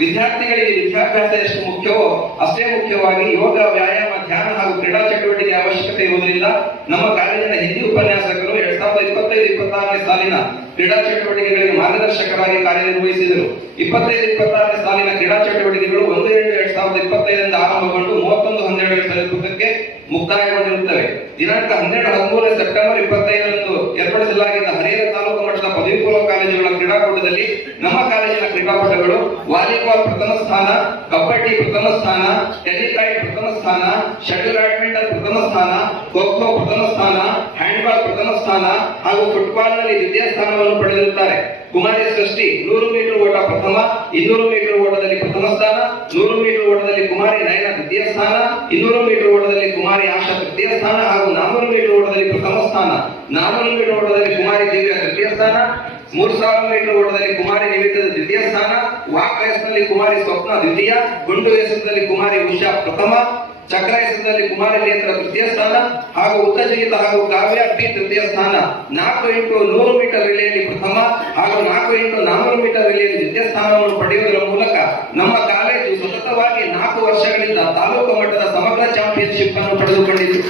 ವಿದ್ಯಾರ್ಥಿಗಳಿಗೆ ವಿದ್ಯಾಭ್ಯಾಸ ಎಷ್ಟು ಮುಖ್ಯವೋ ಅಷ್ಟೇ ಮುಖ್ಯವಾಗಿ ಯೋಗ, ವ್ಯಾಯಾಮ, ಧ್ಯಾನ ಹಾಗೂ ಕ್ರೀಡಾ ಚಟುವಟಿಕೆ ಅವಶ್ಯಕತೆ ಇರುವುದರಿಂದ ನಮ್ಮ ಕಾಲೇಜಿನ ಹಿಂದಿ ಉಪನ್ಯಾಸಕರು 2025-26ನೇ ಸಾಲಿನ ಕ್ರೀಡಾ ಚಟುವಟಿಕೆಗಳಿಗೆ ಮಾರ್ಗದರ್ಶಕರಾಗಿ ಕಾರ್ಯನಿರ್ವಹಿಸಿದರು. 25-26ನೇ ಸಾಲಿನ ಕ್ರೀಡಾ ಚಟುವಟಿಕೆಗಳು 1-7-2025 ಆರಂಭಗೊಂಡು 31-12-2020 ಮುಕ್ತಾಯಗೊಂಡಿರುತ್ತವೆ. ದಿನಾಂಕ 12-13 ಸೆಪ್ಟೆಂಬರ್ 25ರಂದು ಏರ್ಪಡಿಸಲಾಗಿದ್ದ ಹರಿಹರ ತಾಲೂಕು ಮಟ್ಟದ ಪದವಿ ಪೂರ್ವ ಕಾಲೇಜುಗಳ ಕ್ರೀಡಾಕೂಟದಲ್ಲಿ ನಮ್ಮ ಕಾಲೇಜಿನ ಕ್ರೀಡಾಪಟುಗಳು ವಾಲಿಬಾಲ್ ಪ್ರಥಮ ಸ್ಥಾನ, ಕಬಡ್ಡಿ ಪ್ರಥಮ ಸ್ಥಾನ, ಟೆನಿಕಾಯ್ಡ್ ಪ್ರಥಮ ಸ್ಥಾನ, ಶಟಲ್ ಬ್ಯಾಡ್ಮಿಂಟನ್ ಪ್ರಥಮ ಸ್ಥಾನ, ಖೋ ಖೋ ಪ್ರಥಮ ಸ್ಥಾನ, ಹ್ಯಾಂಡ್ಬಾಲ್ ಪ್ರಥಮ ಸ್ಥಾನ ಹಾಗೂ ಫುಟ್ಬಾಲ್ನಲ್ಲಿ ದ್ವಿತೀಯ ಸ್ಥಾನವನ್ನು ಪಡೆದಿರುತ್ತಾರೆ. ಕುಮಾರಿ ಸೃಷ್ಟಿ 100 ಮೀಟರ್ ಓಟ ಪ್ರಥಮ, 200 ಮೀಟರ್ ಓಟದಲ್ಲಿ ಪ್ರಥಮ ಸ್ಥಾನ, 100 ಮೀಟರ್ ಓಟದಲ್ಲಿ ಕುಮಾರಿ ನಯನ ದ್ವಿತೀಯ ಸ್ಥಾನ, 200 ಮೀಟರ್ ಓಟದಲ್ಲಿ ಕುಮಾರಿ ಆಶಾ ತೃತೀಯ ಸ್ಥಾನ ಹಾಗೂ 400 ಮೀಟರ್ ಓಟದಲ್ಲಿ ಪ್ರಥಮ ಸ್ಥಾನ, 400 ಮೀಟರ್ ಓಟದಲ್ಲಿ ಕುಮಾರಿ ದಿವ್ಯ ತೃತೀಯ ಸ್ಥಾನ, 3000 ಮೀಟರ್ ಓಟದಲ್ಲಿ ಕುಮಾರಿ ನಿವೇದಿತ ದ್ವಿತೀಯ ಸ್ಥಾನ, ವಾಕ್ ರೇಸ್ನಲ್ಲಿ ಕುಮಾರಿ ಸ್ವಪ್ನ ದ್ವಿತೀಯ, ಗುಂಡು ಎಸೆತದಲ್ಲಿ ಕುಮಾರಿ ಉಷಾ ಪ್ರಥಮ, ಚಕ್ರ ಎಸೆತದಲ್ಲಿ ಕುಮಾರಿ ನೇತ್ರ ತೃತೀಯ ಸ್ಥಾನ ಹಾಗೂ ಉದ್ದ ಜಿಗಿತ ಹಾಗೂ ಕಾವ್ಯ ಪಿ ತೃತೀಯ ಸ್ಥಾನ, 4x100 ಮೀಟರ್ ರಿಲೇಯಲ್ಲಿ ಪ್ರಥಮ ಹಾಗೂ 4x400 ಮೀಟರ್ ರಿಲೇಯಲ್ಲಿ ದ್ವಿತೀಯ ಸ್ಥಾನವನ್ನು ಪಡೆಯುವುದರ ಮೂಲಕ ನಮ್ಮ ಕಾಲೇಜು ಸತತವಾಗಿ 4 ವರ್ಷಗಳಿಂದ ತಾಲೂಕು ಮಟ್ಟದ ಸಮಗ್ರ ಚಾಂಪಿಯನ್ಶಿಪ್ ಅನ್ನು ಪಡೆದುಕೊಂಡಿತು.